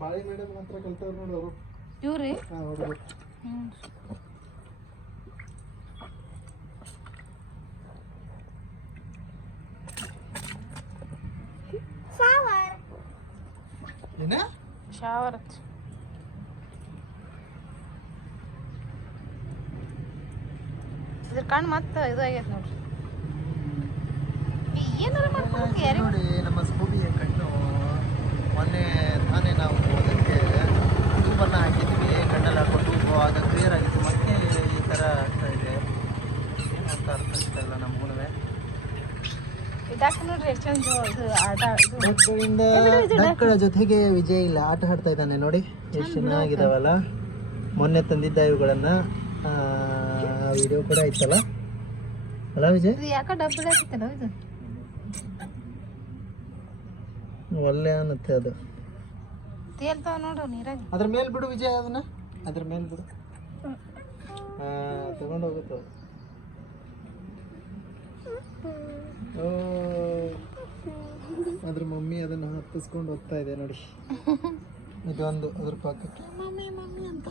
ಬಾಳಿ ಮೇಡಮ್ ಹತ್ರ ಕಲ್ತವ್ರು ನೋಡಿ ಅವರು ಇವ್ರಿ ಹುಡುಗರು. ಏನ ಶಾವರ್ ಇದ್ರ ಕಣ್ಣು ಮತ್ತೆ ಇದು ಆಗೈತೆ ನೋಡ್ರಿ. ಏನಾರ ಮಾಡ್ಕೊಂಡು ನೋಡಿ ನಮ್ಮ ಸ್ಕೂಬಿಯ ಕಣ್ಣು ಮೊನ್ನೆ ತಾನೇ ನಾವು ಅದಕ್ಕೆ ಟ್ಯೂಬನ್ನು ಹಾಕಿದ್ವಿ, ಕಣ್ಣಲ್ಲಿ ಹಾಕೊಂಡು ಟ್ಯೂಬು ಆಗ ಕ್ಲಿಯರ್ ಆಗಿತ್ತು. ಮತ್ತೆ ಈ ಥರ ಆಗ್ತಾ ಇದೆ, ಏನಂತ ಅರ್ಥ ಆಗ್ತಾ ಇಲ್ಲ ನಮಗೂ. ಇದಾಕ ನೋಡ್ರಿ ಎಷ್ಟು ಇದು ಆಟ ಮಕ್ಕಳ ಜೊತೆಗೆ ವಿಜಯ್ ಇಲ್ಲಿ ಆಟ ಆಡ್ತಾ ಇದ್ದಾನೆ ನೋಡಿ, ಎಷ್ಟು ಚೆನ್ನಾಗಿದಾವಲ್ಲ. ಮೊನ್ನೆ ತಂದಿದ್ದ ಇವುಗಳನ್ನ ವಿಡಿಯೋ ಕೂಡ ಐತಲ್ಲ ಅಲ್ಲ ವಿಜಯ್? ಯಾಕ ಡಬ್ಬಲ್ ಹಾಕಿತ್ತಲ್ಲ ಇದು ಒಳ್ಳೆ ಅನ್ನತ್ತೆ ಅದು. ತೇಲ್ತಾವ ನೋಡ್ರಿ ನೀರಾಗ. ಅದ್ರ ಮೇಲೆ ಬಿಡು ವಿಜಯ್, ಅದನ್ನ ಅದ್ರ ಮೇಲೆ ಬಿಡು, ತಗೊಂಡು ಹೋಗುತ್ತೆ. ಅದ್ರ ಮಮ್ಮಿ ಅದನ್ನ ಹತ್ತಿಸ್ಕೊಂಡು ಹೋಗ್ತಾ ಇದೆ ನೋಡಿ. ಇದೊಂದು ಅದ್ರ ಪಕ್ಕಕ್ಕೆ ಮಮ್ಮಿ ಮಮ್ಮಿ ಅಂತ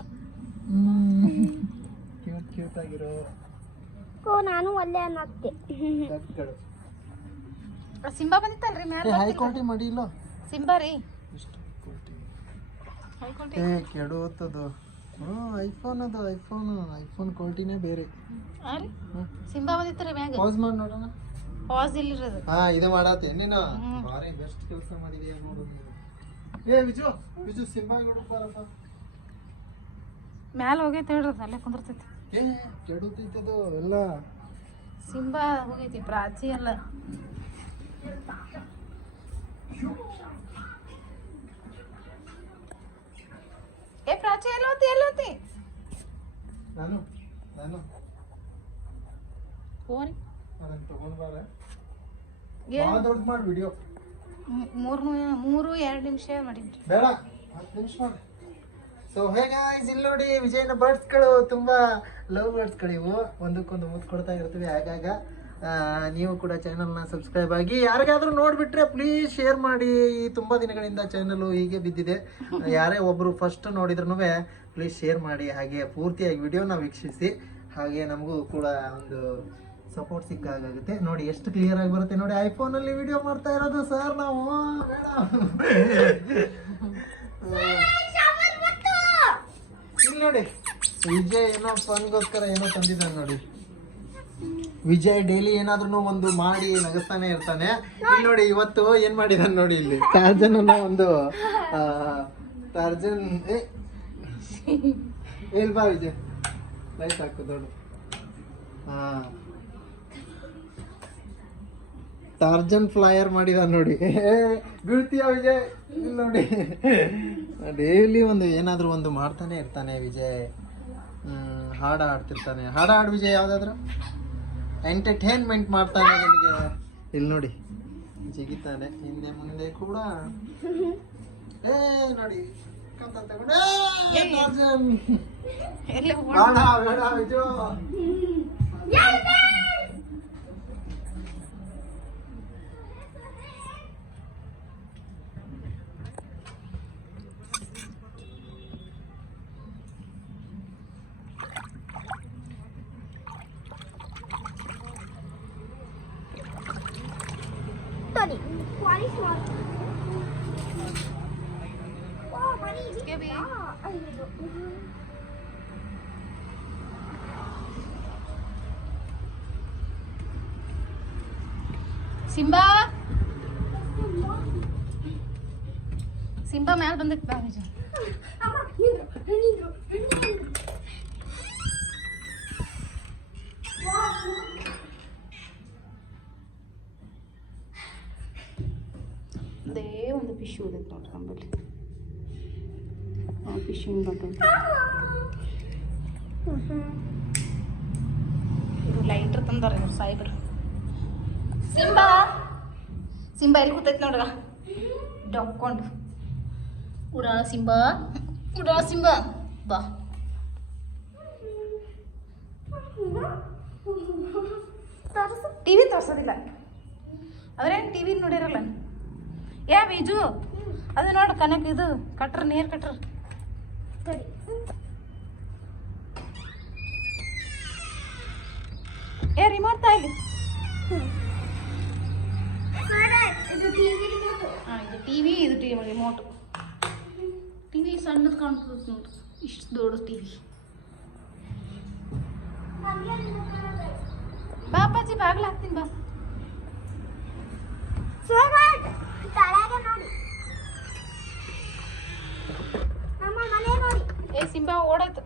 ಕ್ಯೂಟ್ ಕ್ಯೂಟ್ ಆಗಿರೋ ನಾನು ಒಳ್ಳೆ ಅನ್ನತ್ತೆ ಡಕ್ಗಳು. ಸಿಂಬಾ ಬಂದಿತ್ತಲ್ರಿ ಮ್ಯಾಲ. ಹೈ ಕ್ವಾಲಿಟಿ ಮಾಡಿ ಇಲ್ಲ ಸಿಂಬಾ ರೀ, ಇಷ್ಟು ಕ್ವಾಲಿಟಿ ಕೆಡುತ್ತದು. ಐಫೋನ್ ಅದು, ಐಫೋನ್ ಕ್ವಾಲಿಟಿನೇ ಬೇರೆ. ಸಿಂಬಾ ಬಂದಿತ್ತರಿ ಮ್ಯಾಗ. ಪಾಸ್ ಮಾಡಿ ನೋಡೋಣ. ಪಾಸ್ ಇಲ್ಲಿರಿ ಅದು. ಇದು ಮಾಡತ್ತೆ ನೀನು ಬಾರಿ ಬೆಸ್ಟ್ ಕೆಲಸ ಮಾಡಿದೀಯ ನೋಡು ನೀನು. ವಿಜು ಸಿಂಬಾ ನೋಡು ಬಾರಪ್ಪ. ಮ್ಯಾಲ ಹೋಗೈತೆ ಹೇಳ್ರಿ, ಅಲ್ಲೇ ಕುಂದಿರ್ತೈತಿ. ಕೆಡುತ್ತೈತದು ಎಲ್ಲ. ಸಿಂಬಾ ಹೋಗೈತಿ, ಪ್ರಾಚಿ ಅಲ್ಲ. ಏ ಪ್ರಾಚಿ ಎಲ್ಲೋತಿ ನಾನು ಫೋನ್ ಅದನ್ನ ತಗೊಂಡ್ ಬಾರ. ಏನು ದೊಡ್ಡ ಮಾಡಿ ವಿಡಿಯೋ 2 ನಿಮಿಷ ಮಾಡಿದ್ರಿ. ಬೇಡ 10 ನಿಮಿಷ ಮಾಡಿ. ಸೊ ಹೇ ಗಾಯ್ಸ್, ಇಲ್ಲಿ ನೋಡಿ ವಿಜಯನ ಬರ್ಡ್ಸ್ಗಳು ತುಂಬಾ ಲವ್ ಬರ್ಡ್ಸ್ಗಳು ಇವು. ಒಂದಕ್ಕೊಂದು ಮುತ್ತು ಕೊಡ್ತಾ ಇರ್ತೀವಿ ಆಗಾಗ. ನೀವು ಕೂಡ ಚಾನಲ್ನ ಸಬ್ಸ್ಕ್ರೈಬ್ ಆಗಿ. ಯಾರಿಗಾದ್ರೂ ನೋಡಿಬಿಟ್ರೆ ಪ್ಲೀಸ್ ಶೇರ್ ಮಾಡಿ. ಈ ತುಂಬ ದಿನಗಳಿಂದ ಚಾನಲ್ ಹೀಗೆ ಬಿದ್ದಿದೆ. ಯಾರೇ ಒಬ್ಬರು ಫಸ್ಟ್ ನೋಡಿದ್ರು ಪ್ಲೀಸ್ ಶೇರ್ ಮಾಡಿ. ಹಾಗೆ ಪೂರ್ತಿಯಾಗಿ ವಿಡಿಯೋನ ವೀಕ್ಷಿಸಿ. ಹಾಗೆ ನಮಗೂ ಕೂಡ ಒಂದು ಸಪೋರ್ಟ್ ಸಿಕ್ಕಾಗುತ್ತೆ. ನೋಡಿ ಎಷ್ಟು ಕ್ಲಿಯರ್ ಆಗಿ ಬರುತ್ತೆ ನೋಡಿ. ಐಫೋನಲ್ಲಿ ವಿಡಿಯೋ ಮಾಡ್ತಾ ಇರೋದು ಸರ್ ನಾವು. ಇಲ್ಲಿ ನೋಡಿ ವಿಜಯ್ ಏನೋ ಫನ್ಗೋಸ್ಕರ ಏನೋ ತಂದಿದ್ದಾನೆ ನೋಡಿ. ವಿಜಯ್ ಡೈಲಿ ಏನಾದ್ರೂ ಒಂದು ಮಾಡಿ ನಗಿಸ್ತಾನೆ ಇರ್ತಾನೆ. ಇಲ್ಲಿ ನೋಡಿ ಇವತ್ತು ಏನ್ ಮಾಡಿದಾನೆ ನೋಡಿ. ಇಲ್ಲಿ ಟಾರ್ಜನ್ ಒಂದು ಟಾರ್ಜನ್ ಎಲ್ ಬಾ ವಿಜಯ್, ಲೈಟ್ ಹಾಕು ದೊಡ್ಡ. ಟಾರ್ಜನ್ ಫ್ಲೈಯರ್ ಮಾಡಿದ ನೋಡಿ. ಬೀಳ್ತೀಯ ವಿಜಯ್? ಇಲ್ಲಿ ನೋಡಿ ಡೈಲಿ ಒಂದು ಏನಾದ್ರು ಒಂದು ಮಾಡ್ತಾನೆ ಇರ್ತಾನೆ ವಿಜಯ್. ಹಾಡ ಹಾಡ್ತಿರ್ತಾನೆ. ಹಾಡ ಹಾಡು ವಿಜಯ್, ಯಾವ್ದಾದ್ರು ಎಂಟರ್ಟೈನ್ಮೆಂಟ್ ಮಾಡ್ತಾನೆ ನನಗೆ. ಇಲ್ಲಿ ನೋಡಿ ಜಿಗಿತಾನೆ ಹಿಂದೆ ಮುಂದೆ ಕೂಡ. ನೋಡಿ ತಗೊಂಡು Vijay. Tony, why is not? Oh, money is Give me. Simba Simba ಮ್ಯಾಲ ಬಂದೈತಿ ಬಾ ವಿಜಯ್. ಅದೇ ಒಂದು ಫಿಶ್ ಉದೈತೆ ನೋಡ್ರಿ ನಮ್ಮಲ್ಲಿ. ಫಿಶ್ ಹಿಂಗೆ ಬಂತು. ಇದು ಲೈಟ್ರ್ ತಂದಾರ ಸಾಯಿಬ್ರು. ಸಿಂಬಾ ಎಲ್ಲಿ ಕೂತೈತಿ ನೋಡ್ರ ಡೊಕ್ಕೊಂಡು. ಉಡಾ ಸಿಂಬಾ ಬಾ. ಟಿವಿ ತೋರ್ಸೋದಿಲ್ಲ, ಅವ್ರೇನು ಟಿವಿ ನೋಡಿರಲ್ಲ. ಯಾ ಬೀಜು ಅದು ನೋಡು ಕನಕ ಇದು ಕಟ್ರ ನೀರು ಕಟ್ರ ತಡಿ ಏ ರಿಮೋಟ್ ತಾ ಇಲ್ಲಿ ಇದು ಟಿವಿ ರಿಮೋಟ್ ಹಾಂ ಇದು ಟಿವಿ ಇದು ಟಿವಿ ರಿಮೋಟು ಟಿವಿ ಸಣ್ಣದು ಕಾಣ್ತದೆ ನೋಡು ಇಷ್ಟು ದೊಡ್ಡ ಟಿವಿ ಬಾ ಅಪ್ಪಾಜಿ ಬಾಗಿಲು ಹಾಕ್ತೀನಿ ಬಾ ಸೋಮನ್ ತಳಗೆ ನೋಡಿ ನಮ್ಮ ಮನೆ ನೋಡಿ ಏ ಸಿಂಬಾ ಓಡಾಯ್ತು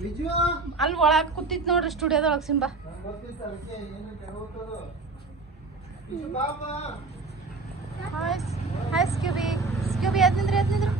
ವಿಜು ಅಲ್ಲಿ ಒಳಗೆ ಕೂತಿತ್ತು ನೋಡ್ರಿ ಸ್ಟುಡಿಯೋದೊಳಗೆ ಸಿಂಬಾ ಗೊತ್ತಿತ್ತು ಅದಕ್ಕೆ ಏನು ಕೆಡವತ್ತದು ವಿಜು ಬಾಬಾ ಹಾಯ್ ಹಾಯ್ ಸ್ಕ್ಯೂಬಿ ಸ್ಕ್ಯೂಬಿ ಅದ್ ನಿಂದ್ರು